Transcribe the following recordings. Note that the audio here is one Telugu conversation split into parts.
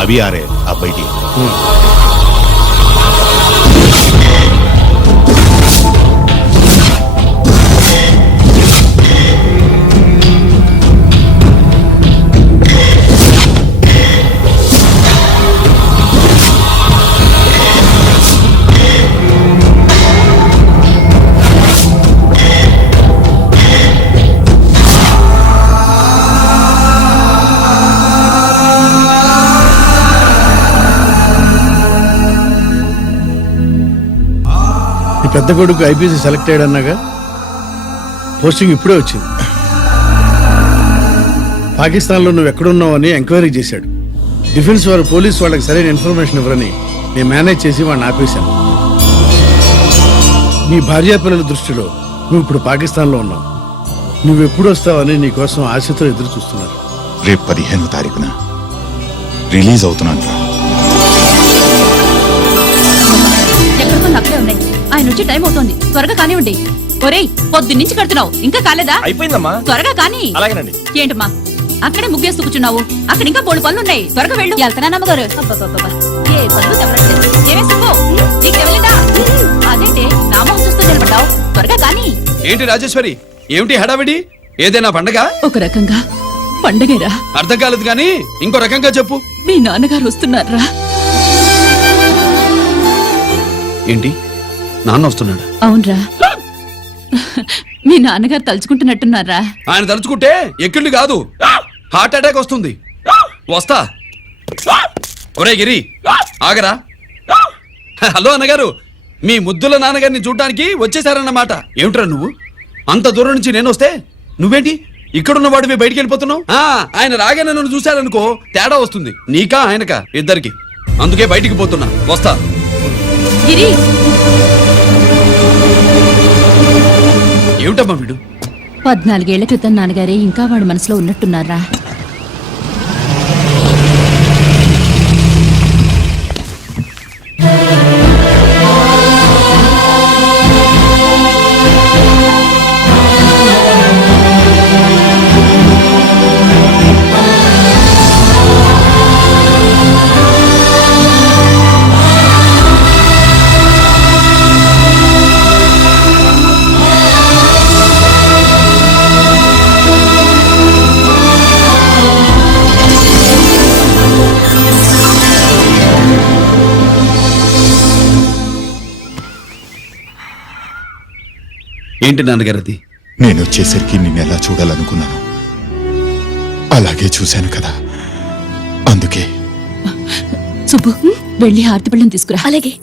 अभी आ रहे हैं, आप बैठिए। పెద్ద కొడుకు ఐపీసీ సెలెక్ట్ అయ్యాడన్నాగా, పోస్టింగ్ ఇప్పుడే వచ్చింది. పాకిస్తాన్లో నువ్వు ఎక్కడున్నావు అని ఎంక్వైరీ చేశాడు. డిఫెన్స్ వారు పోలీసు వాళ్ళకి సరైన ఇన్ఫర్మేషన్ ఇవ్వరని నేను మేనేజ్ చేసి వాడిని ఆపేశాను. నీ భార్యాపిల్లల దృష్టిలో నువ్వు ఇప్పుడు పాకిస్తాన్లో ఉన్నావు. నువ్వు ఎప్పుడు వస్తావని నీ కోసం ఆశతో ఎదురు చూస్తున్నారు. రేపు 15వ తారీఖున రిలీజ్ అవుతున్నాను. అక్కడే ఉన్నాయి. ఆయన వచ్చి టైం అవుతోంది, త్వరగా కానివ్వండి. ఒరేయ్, పొద్దున్నుంచి కడుతున్నావు, ఇంకా కాలేదా? అయిపోయిందమ్మా, త్వరగా కానీ. అలాగేనండి. ఏంటమ్మా అక్కడే ముగ్గేస్తూ కూర్చున్నావు? అక్కడ ఇంకా 3 పనులు ఉన్నాయి, త్వరగా వెళ్ళు. వెళ్తానమ్మగారు. ఏ పనులు తెవరట్లేదు. ఏమే సుబ్బు, నీకు తెవలేదా? అదేంటే నామం చూస్తూ నిలబడ్డావు, త్వరగా కానీ. ఏంటి రాజేశ్వరి, ఏమిటి హడావిడి? ఏదైనా పండగ? ఒక రకంగా పండగేరా. అర్థం కాలేదు గాని ఇంకో రకంగా చెప్పు. మీ నాన్నగారు వస్తున్నారా? ఏంటి, నాన్న వస్తున్నాడా? అవునరా, మీ నాన్నగారు తలుచుకుంటున్నట్టున్నారా? ఆయన తలుచుకుంటే ఎక్కిళ్ళు కాదు, హార్ట్ అటాక్ వస్తుంది. వస్తా. ఒరే గిరి, ఆగరా. హలో అన్నగారు, మీ ముద్దుల నాన్నగారిని చూడడానికి వచ్చేసారన్నమాట. ఏమిట్రా నువ్వు, అంత దూరం నుంచి నేను వస్తే నువ్వేంటి ఇక్కడున్న వాడివి బయటికి వెళ్ళిపోతున్నావు? ఆయన రాగానే నన్ను చూశాడనుకో తేడా వస్తుంది, నీకా ఆయనకా ఇద్దరికి. అందుకే బయటికి పోతున్నా, వస్తా. గిరి, ఏమిటమ్మా వీడు? 14 ఏళ్ల క్రితం నాన్నగారే ఇంకా వాడి మనసులో ఉన్నట్టున్నారా? ఏంటి నాన్నగారు అది? నేను వచ్చేసరికి నిన్ను ఎలా చూడాలనుకున్నాను అలాగే చూశాను కదా, అందుకే. సుబ్బు, వెళ్ళి హారతి పళ్ళని తీసుకురా. అలాగే.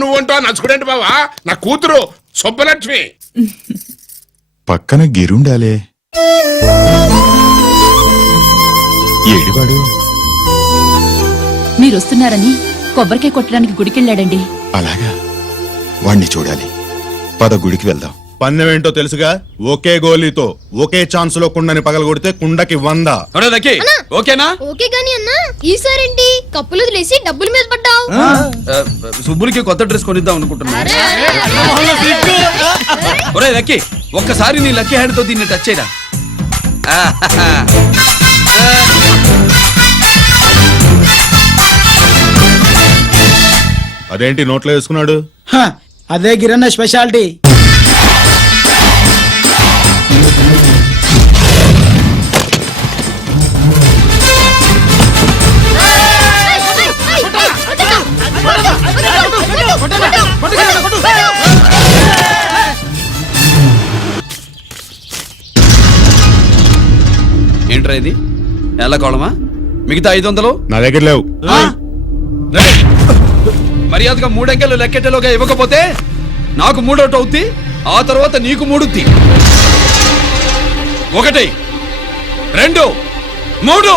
నువ్వు అంటా నచ్చుకునేంటి బావా? నా కూతురు సుబ్బలక్ష్మి. పక్కన గిరుండాలే. ఏడివాడు? మీరొస్తున్నారని కొబ్బరికాయ కొట్టడానికి గుడికెళ్ళాడండి. అలాగా, వాణ్ణి చూడాలి. పద గుడికి వెళ్దాం. పందెం ఏంటో తెలుసుగా, ఒకే గోలీతో ఒకే ఛాన్స్ లో కుండని పగలగొడితే కుండకి 100. ఓకేనా? ఓకే గాని అన్నా, ఈసారేంటి కప్పులు వదిలేసి డబ్బుల మీద పడ్డావు? సుబ్బులకి కొత్త డ్రెస్ కొనిద్దాం అనుకుంటున్నా. ఒరే లక్కీ, ఒక్కసారి నీ లక్కీ హ్యాండ్ తో దీన్ని టచ్ చేయరా. అదేంటి నోట్లో వేసుకున్నాడు? అదే గిరన్న స్పెషాలిటీ. ఏంట్రా ఇది ఎల్లకోళమా? మిగతా 500 నా దగ్గర లేవు. రేయ్! మర్యాదగా 3 అంకెలు లెక్కెట్టేలోగా ఇవ్వకపోతే నాకు 3 అవుద్ది, ఆ తర్వాత నీకు 3. 1 2 3.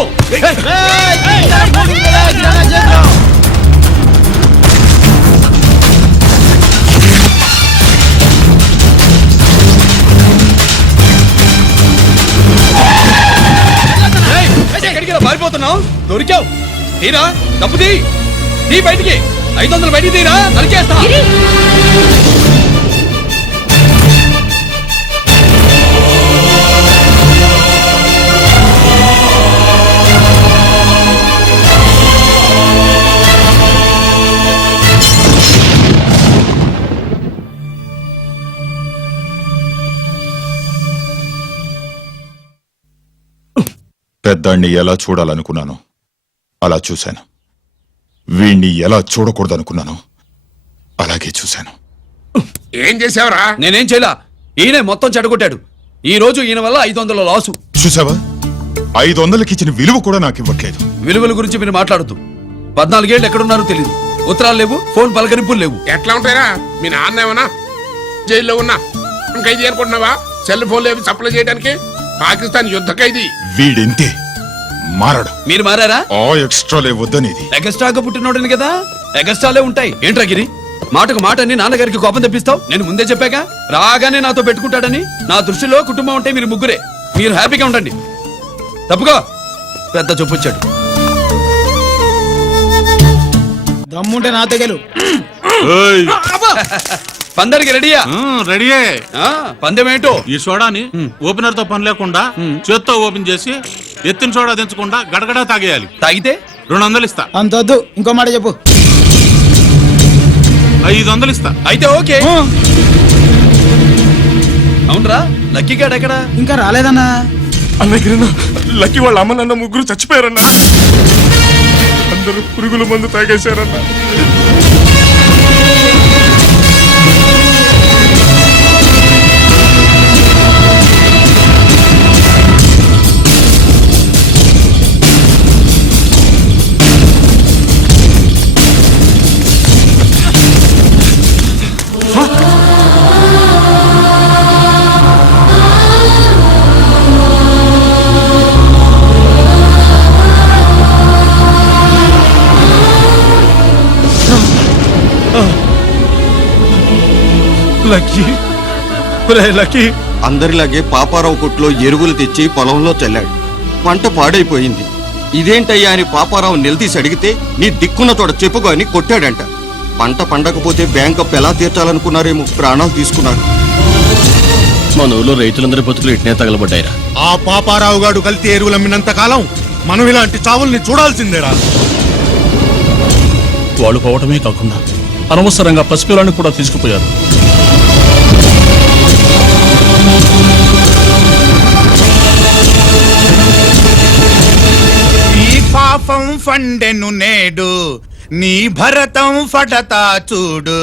ఎక్కడికి పారిపోతున్నావు? దొరికావు. తీరా డబ్బు తీ బయటికి. 500 బయటికి తీరా, నరికేస్తా. గిరి! పెద్దాన్ని ఎలా చూడాలనుకున్నాను అలా చూశాను. వీణ్ణి ఎలా చూడకూడదనుకున్నాను అలాగే చూశాను. ఏం చేసావురా? నేనేం చేయలా, ఈయనే మొత్తం చెడగొట్టాడు. ఈ రోజు ఈయన వల్ల 500 లాసు. చూసావా, 500కి ఇచ్చిన విలువ కూడా నాకు ఇవ్వట్లేదు. విలువల గురించి మీరు మాట్లాడుతూ 14 ఏళ్ళు ఎక్కడున్నారో తెలియదు. ఉత్తరాలు లేవు, ఫోన్ పలకరింపులు లేవు. ఎట్లా ఉంటాయిరా? మీ నాన్న ఏమన్నా జైల్లో ఉన్నా ఖైదీ అనుకుంటున్నావా? సెల్ ఫోన్ లేవి సప్లై చేయడానికి? పాకిస్తాన్ యుద్ధ ఖైదీ. వీడింతే మారడు. మీరు మారారా? ఆ ఎక్స్ట్రాలే వద్దనేది. ఎగస్ట్రాగా పుట్టినోడని కదా, ఎగస్ట్రాలే ఉంటాయి. ఏంట్రా గిరి, మాటకు మాట అని నాన్నగారికి కోపం తెప్పిస్తావు? నేను ముందే చెప్పాక రాగానే నాతో పెట్టుకుంటాడని. నా దృష్టిలో కుటుంబం అంటే మీరు ముగ్గురే. మీరు హ్యాపీగా ఉండండి. తప్పుగా పెద్ద చొప్పొచ్చాడు. దమ్ముంటే నా తెగలు. పందరికి రెడీయా? రెడీయే. పందెమేంటో? ఈ సోడాని ఓపెనర్ తో పని లేకుండా చేత్తో ఓపెన్ చేసి ఎత్తిన సోడా దించకుండా గడగడా తాగేయాలి. తాగితే 200 ఇస్తా. అంతొద్దు, ఇంకో మాట చెప్పు. 500 ఇస్తా. అయితే ఓకే. అవునరా, లక్కీ గాడు ఎక్కడా? ఇంకా రాలేదన్నా. అన్నగిరిన లక్కీ వాళ్ళ అమ్మ నాన్న ముగ్గురు చచ్చిపోయారన్నా. అందరూ పురుగుల మందు తాగేశారన్నా. అందరిలాగే పాపారావు కొట్లో ఎరువులు తెచ్చి పొలంలో చల్లాడు. పంట పాడైపోయింది. ఇదేంటయ్యా అని పాపారావు నిలదీసి అడిగితే నీ దిక్కున్న తోడ చెప్పుకో అని కొట్టాడంట. పంట పండకపోతే బ్యాంక్ అప్పు ఎలా తీర్చాలనుకున్నారేమో ప్రాణాలు తీసుకున్నారు. మన ఊళ్ళో రైతులందరి బతుకులు ఇట్నే తగలబడ్డాయిరా. ఆ పాపారావు గాడు కల్తీ ఎరువులు అమ్మినంత కాలం మనం ఇలాంటి చావుల్ని చూడాల్సిందేరా. వాళ్ళు పోవటమే కాకుండా అనవసరంగా పసిపిల్లాన్ని కూడా తీసుకుపోయారు. ఈ పాపం ఫండెను నేడు, నీ భరతం ఫటతా చూడు.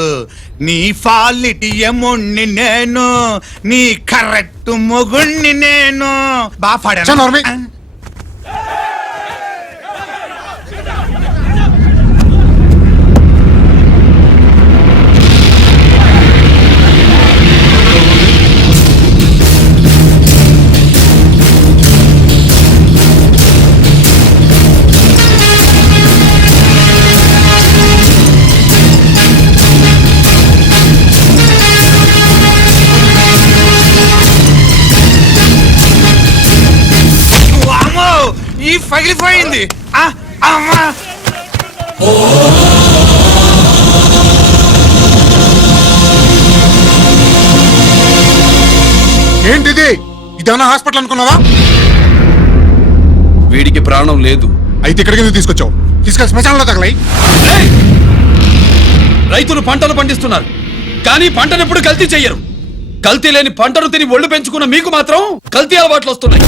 నీ ఫాలిటి ఎముణ్ణి నేను, నీ కరెక్ట్ మొగుణ్ణి నేను. బాగా పగిలిపోయింది. ఏంటిది? ఇదేమన్నా హాస్పిటల్ అనుకున్నావా? వీడికి ప్రాణం లేదు. అయితే ఇక్కడికి ఎందుకు తీసుకొచ్చావు? తీసుకెళ్ళి శ్మశానంలో తగలై. రైతులు పంటలు పండిస్తున్నారు, కానీ పంటను ఎప్పుడు కల్తీ చెయ్యరు. కల్తీ లేని పంటను తిని ఒళ్ళు పెంచుకున్న మీకు మాత్రం కల్తీ అలవాట్లు వస్తున్నాయి.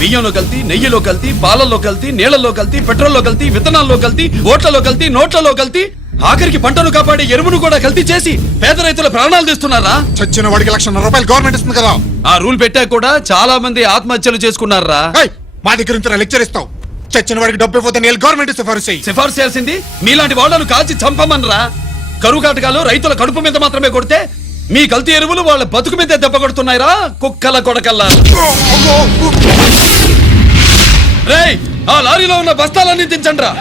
బియ్యంలో కల్తీ, నెయ్యిలో కల్తీ, పాలల్లో కల్తీ, నీళ్లలో కల్తీ, పెట్రోల్లో కల్తీ, విత్తనాల్లో కల్తీ, ఓట్లలో కల్తీ, నోట్లలో కల్తీ, ఆఖరికి పంటను కాపాడే ఎరువును కూడా కల్తీ చేసి పేద రైతుల ప్రాణాలు తీస్తున్నారా? చచ్చిన వాడికి ₹1,00,000 గవర్నమెంట్ ఇస్తుంది కదా. ఆ రూల్ పెట్టా కూడా చాలా మంది ఆత్మహత్యలు చేసుకున్నారా? మా దగ్గర ఇంత లెక్చర్ ఇస్తావు. చచ్చిన వాడికి డబ్బు ఇవ్వద్దు నేను గవర్నమెంట్ సిఫారసు చెయ్యి. సిఫార్సు చేయాల్సింది మీలాంటి వాళ్ళను కాల్చి చంపమనరా. కరువు కాటకాలు రైతుల కడుపు మీద మాత్రమే కొడితే మీ కల్తీ ఎరువులు వాళ్ళ బతుకు మీద దెబ్బ కొడుతున్నాయిరా కుక్కల కొడకల్లా. రేయ్, ఆ లారీలో ఉన్న బస్తాలన్నీ దించండ్రా.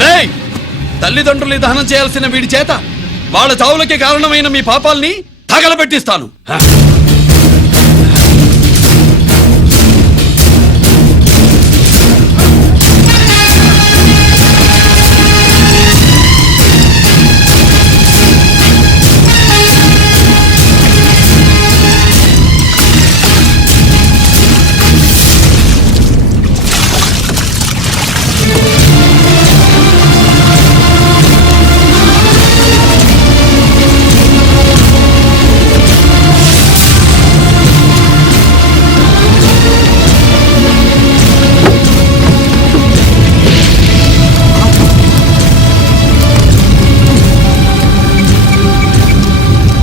రేయ్, తల్లిదండ్రుల్ని దహనం చేయాల్సిన వీడి చేత వాళ్ళ చావులకి కారణమైన మీ పాపాల్ని తగలబెట్టిస్తాను.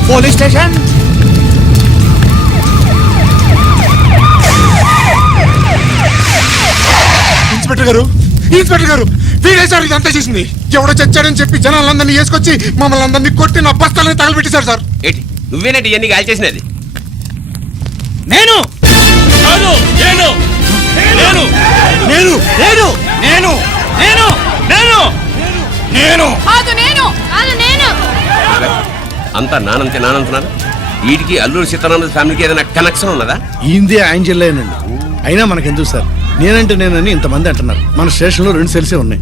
Police station. ఇన్స్పెక్టర్ గారు, ఇన్స్పెక్టర్ గారు, వీడే సార్ ఇదంతా చేసింది. ఎవడో చచ్చాడని చెప్పి జనాలందరినీ వేసుకొచ్చి మమ్మల్ని అందరినీ కొట్టి నా బస్తాలని తగలబెట్టేశారు సార్. ఏంటి నువ్వేనండి ఇవన్నీ గాలి చేసినది? నేను నేను నేను నేను నేను నేను నేను నేను నేను నేను కాదు నేను కాదు నేను అంతా నానంతే నానంటున్నారు. వీడికి అల్లూరు సీతారామరాజు ఫ్యామిలీకి ఏదైనా కనెక్షన్ ఉన్నదా? ఈందే ఆయన జిల్లానండి. అయినా మనకెందుకు సార్, నేనంటే నేనని ఇంతమంది అంటున్నారు. మన స్టేషన్లో 2 సెల్సే ఉన్నాయి.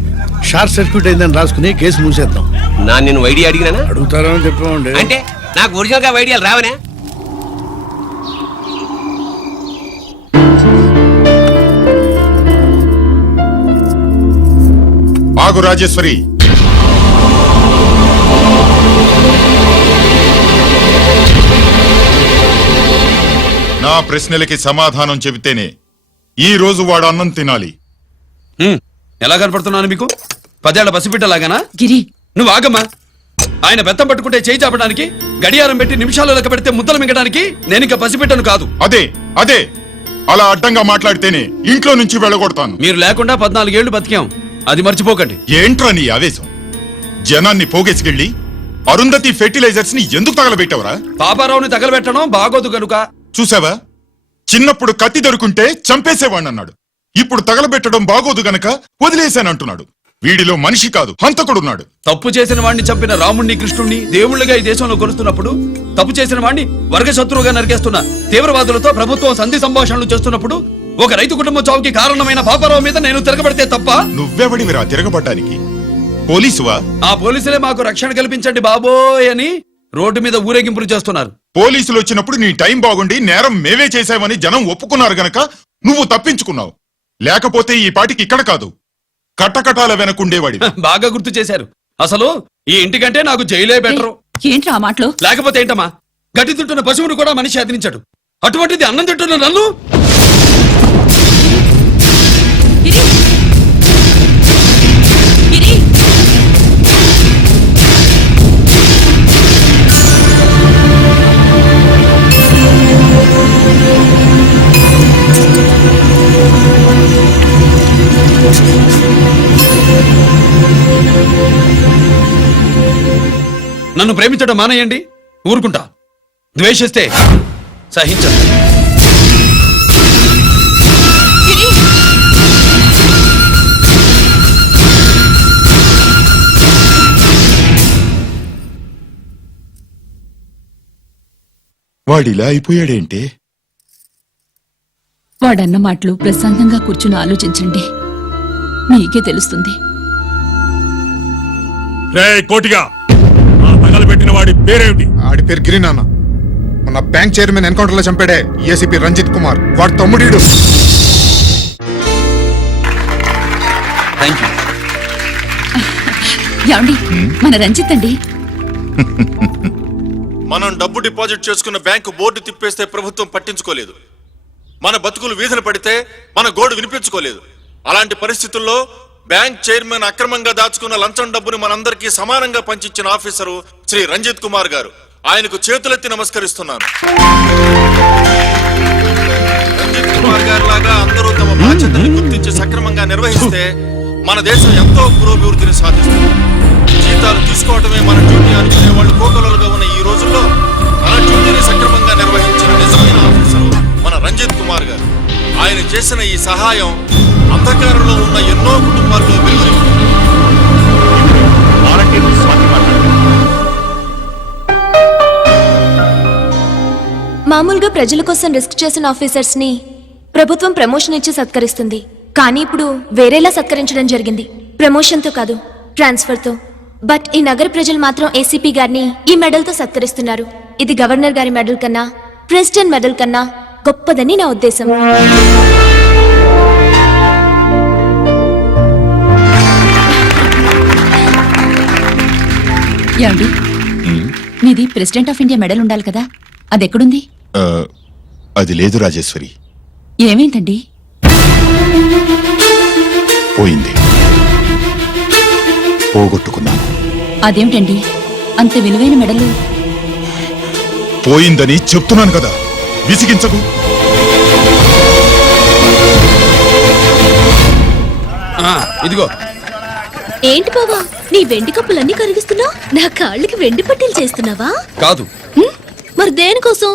షార్ట్ సర్క్యూట్ అయిందని రాసుకుని కేసు మూసేద్దాం. నేను వైడి అడిగినా అడుగుతారో అని చెప్పామండి. అంటే నాకు ఒరిజినల్ గా వైడియాలు రావనే. ఆగు రాజేశ్వరి, నా ప్రశ్నలకి సమాధానం చెబితేనే ఈ రోజు వాడు అన్నం తినాలి. ఎలా కనపడుతున్నాను మీకు? 10 ఏళ్ల పసిబిడ్డలాగానా? గిరి నువ్వు ఆగమ్మా. ఆయన బెత్తం పట్టుకుంటే చేయి చాపడానికి, గడియారం పెట్టి నిమిషాలు లెక్క పెడితే ముద్దలు మింగడానికి నేను ఇంకా పసిబిడ్డను కాదు. అదే అదే అలా అడ్డంగా మాట్లాడితేనే ఇంట్లో నుంచి వెళ్ళగొడతాను. మీరు లేకుండా 14 ఏళ్లు బతికాం, అది మర్చిపోకండి. ఏంట్రా నీ ఆవేశం? జనాన్ని పోగేసుకెళ్ళి అరుంధతి ఫెర్టిలైజర్స్ ని ఎందుకు తగలబెట్టావురా? పాపారావుని తగలబెట్టడం బాగోదు కనుక. చూసావా, చిన్నప్పుడు కత్తి దొరుకుంటే చంపేసేవాణ్ణన్నాడు. ఇప్పుడు తగలబెట్టడం బాగోదు గనక వదిలేశానంటున్నాడు. వీడిలో మనిషి కాదు, హంతకుడున్నాడు. తప్పు చేసిన వాడిని చంపిన రాముణ్ణి, కృష్ణుణ్ణి దేవుళ్ళుగా ఈ దేశంలో కొలుస్తున్నప్పుడు, తప్పు చేసిన వాడిని వర్గ శత్రువుగా నరికేస్తున్న తీవ్రవాదులతో ప్రభుత్వం సంధి సంభాషణలు చేస్తున్నప్పుడు, ఒక రైతు కుటుంబం చావుకి కారణమైన పాపారావు మీద నేను తిరగబడితే తప్ప? నువ్వెవడివిరా తిరగబడ్డానికి? పోలీసువా? ఆ పోలీసులే మాకు రక్షణ కల్పించండి బాబోయ్ అని రోడ్డు మీద ఊరేగింపులు చేస్తున్నారు. పోలీసులు వచ్చినప్పుడు నీ టైం బాగుండి నేరం మేవే చేశామని జనం ఒప్పుకున్నారు గనక నువ్వు తప్పించుకున్నావు. లేకపోతే ఈ పాటికి ఇక్కడ కాదు, కట్టకటాల వెనకుండేవాడి. బాగా గుర్తు చేశారు. అసలు ఈ ఇంటికంటే నాకు జైలే బెటరు. ఏంట్రా ఆ మాటలు? లేకపోతే ఏంటమ్మా, గడ్డి తింటున్న పశువును కూడా మనిషి అదిరించాడు. అటువంటిది అన్నం తింటున్న నన్ను. గిరి! గిరి! నన్ను ప్రేమించడం మానేయండి, ఊరుకుంటా. ద్వేషిస్తే సహించదు. గిరి! వాడిలా అయిపోయాడేంటే? వాడన్న మాటలు ప్రశాంతంగా కూర్చుని ఆలోచించండి, మీకే తెలుస్తుంది. రే కోటిగా, ఆ తగలబెట్టిన వాడి పేరేమిటి? ఆడి పేరు గిరి నాన్న. మన బ్యాంక్ చైర్మన్ ఎన్కౌంటర్ లో చంపాడే ఏసీపీ రంజిత్ కుమార్, వాడు తమ్ముడీడు. Thank you. ఏమండి, మన రంజిత్ అండి. మనం డబ్బు డిపాజిట్ చేసుకున్న బ్యాంకు బోర్డు తిప్పేస్తే ప్రభుత్వం పట్టించుకోలేదు. మన బతుకులు వీధులు పడితే మన గోడు వినిపించుకోలేదు. అలాంటి పరిస్థితుల్లో బ్యాంక్ చైర్మన్ అక్రమంగా దాచుకున్న లంచం డబ్బును మనందరికీ సమానంగా పంచిచ్చిన ఆఫీసరు శ్రీ రంజిత్ కుమార్ గారు. ఆయనకు చేతులెత్తి నమస్కరిస్తున్నాను. రంజిత్ కుమార్ గారి లాగా అందరూ తమ బాధ్యతను గుర్తించి సక్రమంగా నిర్వహిస్తే మన దేశం ఎంతో పురోభివృద్ధిని సాధిస్తుంది. జీతాలు తీసుకోవటమే మన డ్యూటీ అనుకునే వాళ్ళు కోకొలలుగా ఉన్న ఈ రోజుల్లో మన డ్యూటీని సక్రమంగా నిర్వహించిన నిజమైన ఆఫీసరు మన రంజిత్ కుమార్ గారు. ఆయన చేసిన ఈ సహాయం అంధకారంలో ఉన్న ఎన్నో కుటుంబాల్లో వెలుగుని. మామూలుగా ప్రజల కోసం రిస్క్ చేసిన ఆఫీసర్స్ ని ప్రభుత్వం ప్రమోషన్ ఇచ్చి సత్కరిస్తుంది. కానీ ఇప్పుడు వేరేలా సత్కరించడం జరిగింది. ప్రమోషన్ తో కాదు, ట్రాన్స్ఫర్ తో. బట్ ఈ నగర ప్రజలు మాత్రం ఏసీపీ గారిని ఈ మెడల్ తో సత్కరిస్తున్నారు. ఇది గవర్నర్ గారి మెడల్ కన్నా, ప్రెసిడెంట్ మెడల్ కన్నా గొప్పదని నా ఉద్దేశం. ఏమండి, మీది ప్రెసిడెంట్ ఆఫ్ ఇండియా మెడల్ ఉండాలి కదా, అది ఎక్కడుంది? అది లేదు రాజేశ్వరి, ఏమైందండి? పోయింది, పోగొట్టుకున్నాను. అదేమిటండి అంత విలువైన మెడలు? పోయిందని చెప్తున్నాను కదా, విసిగించకు. ఇదిగో. ఏంటి బావా, నీ వెండి కప్పులన్నీ కరిగిస్తున్నావు? నా కాళ్ళకి వెండి పట్టీలు చేస్తున్నావా? కాదు. మరి దేనికోసం?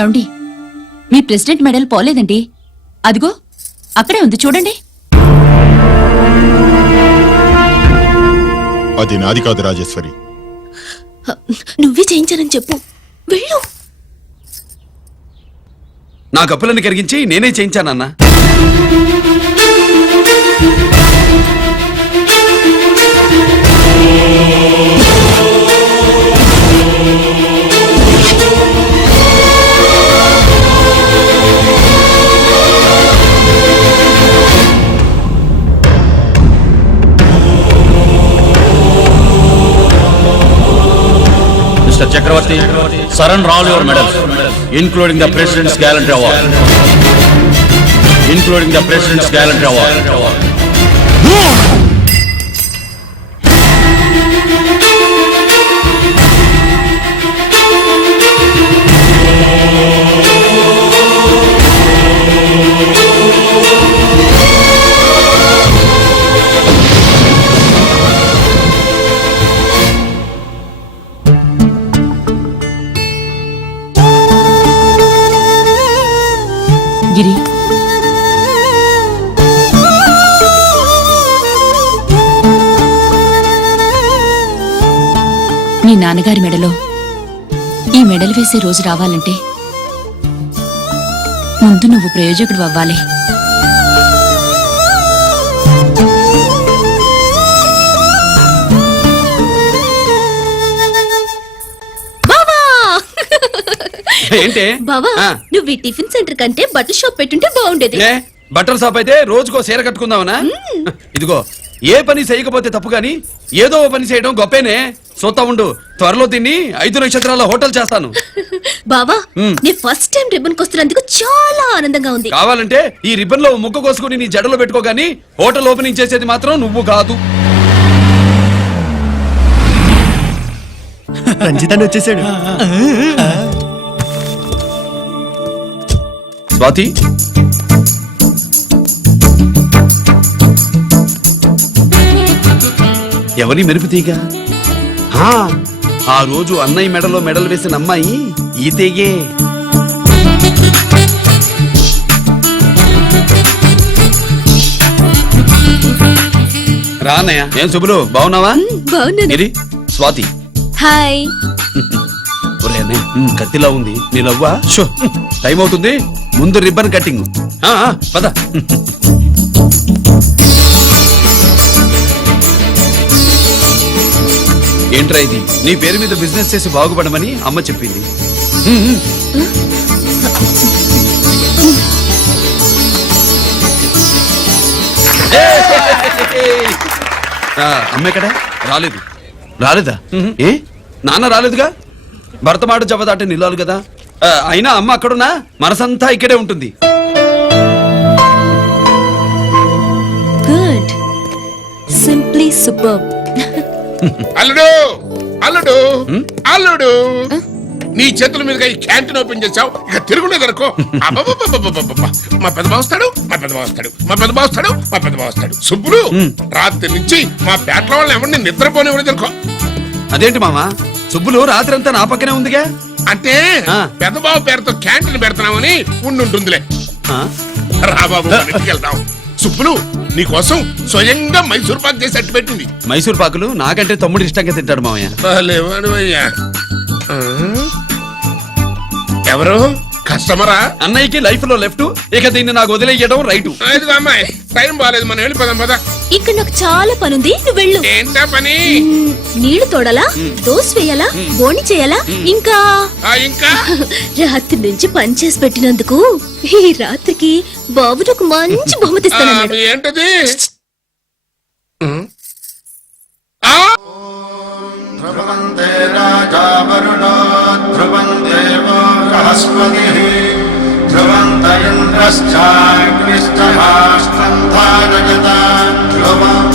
ఏమండి, మీ ప్రెసిడెంట్ మెడల్ పోలేదండి, అదిగో అక్కడే ఉంది చూడండి. అది నాది కాదు రాజేశ్వరి. నువ్వే చేయించానని చెప్పు, వెళ్ళు. నా కప్పులను కరిగించి నేనే చేయించానన్నా. Chakravarti, surrender all your medals, including the President's Gallantry Award. Including the President's Gallantry Award. మీ నాన్నగారి మెడలో ఈ మెడలు వేసే రోజు రావాలంటే ముందు నువ్వు ప్రయోజకుడు అవ్వాలి. ఏంటే బావా ఆ, నువ్వు ఈ టిఫిన్ సెంటర్ కంటే బట్టల షాప్ పెట్టుంటే బాగుండేది. ఏ బట్టల షాప్ అయితే రోజుకో చీర కట్టుకుందామనా? ఇదిగో ఏ పని చేయకపోతే తప్పు గాని ఏదో ఓ పని చేయడం గొప్పేనే. చూస్తా ఉండు, త్వరలో దీన్ని 5 నక్షత్రాల హోటల్ చేస్తాను. బావా నీ ఫస్ట్ టైం రిబ్బన్ కొస్తున్నందుకు చాలా ఆనందంగా ఉంది. కావాలంటే ఈ రిబ్బన్ లో ముక్క కోసుకుని నీ జడలో పెట్టుకోగాని హోటల్ ఓపెనింగ్ చేసేది మాత్రం నువ్వు కాదు. రంజిత్ వచ్చేసాడు. స్వాతి, ఎవరి మెరుపు తీగ? ఆ రోజు అన్నయ్య మెడలో మెడలు వేసిన అమ్మాయి ఈ తీగే. రా అన్నయ్య. ఏం శుభులు, బాగున్నావా? బాగున్నాను. ఇది స్వాతి. హాయ్. ఒరే అన్నయ్య, కత్తిలా ఉంది నీ నవ్వా? షో, టైం అవుతుంది, ముందు రిబ్బన్ కట్టింగ్. పద. ఏంట్రా ఇది? నీ పేరు మీద బిజినెస్ చేసి బాగుపడమని అమ్మ చెప్పింది. అమ్మ ఎక్కడ? రాలేదు. రాలేదా? ఏ నాన్న రాలేదుగా? భర్త మాట జబదాటే నిల్లాలి కదా. అయినా అమ్మ అక్కడున్నా మనసంతా ఇక్కడే ఉంటుంది. Good, simply super. అల్లుడు అల్లుడు అల్లుడు, నీ చేతుల మీదుగా ఈ క్యాంటీన్ ఓపెన్ చేసావు, ఇక తిరుగులేదు అనుకో. మా పెద్ద బావస్తాడు, మా పెద్ద బావస్తాడు, మా పెద్ద బావస్తాడు, మా పెద్ద బావస్తాడు. సుబ్బులు రాత్రి నుంచి మా పేటల వాళ్ళని ఎవరిని నిద్రపోనివ్వలేదు అనుకో. అదేంటి మామా, సుబ్బులు రాత్రి అంతా నా పక్కనే ఉందిగా. అంటే పెద్ద బావ పేరుతో క్యాంటీన్ పెడుతున్నామని ఉండుంటుందిలే. రా బాబు, ఇంటికి వెళ్దాం. సుబ్బులు నీకోసం స్వయంగా మైసూర్ పాక్ చేసి అట్టు పెట్టింది. మైసూర్ పాకులు నాకంటే తమ్ముడు ఇష్టంగా తింటాడు మామయ్య. ఎవరు కస్టమరా? అన్నయ్యకి లైఫ్ లో లెఫ్ట్, ఇక దీన్ని నాకు వదిలేయడం రైట్. అమ్మాయి టైం బాగాలేదు, మనం వెళ్ళిపోదాం పద. ఇక్కడ నాకు చాలా పనుంది, నువ్వు వెళ్ళు. ఏంటా పని? నీళ్లు తోడాలా, దోశ వేయాలా, బోని చేయాలా, ఇంకా ఇంకా రాత్రి నుంచి పని చేసి పెట్టినందుకు ఈ రాత్రికి బాబు ఒక మంచి బహుమతి ఇస్తానన్నాడు. ఏంటది? ధ్రువంతే రాజా వరుణో ధ్రువం దేవో బృహస్పతిః ధ్రువంత ఇంద్రశ్చాగ్నిశ్చ ధారయతా ధ్రువం.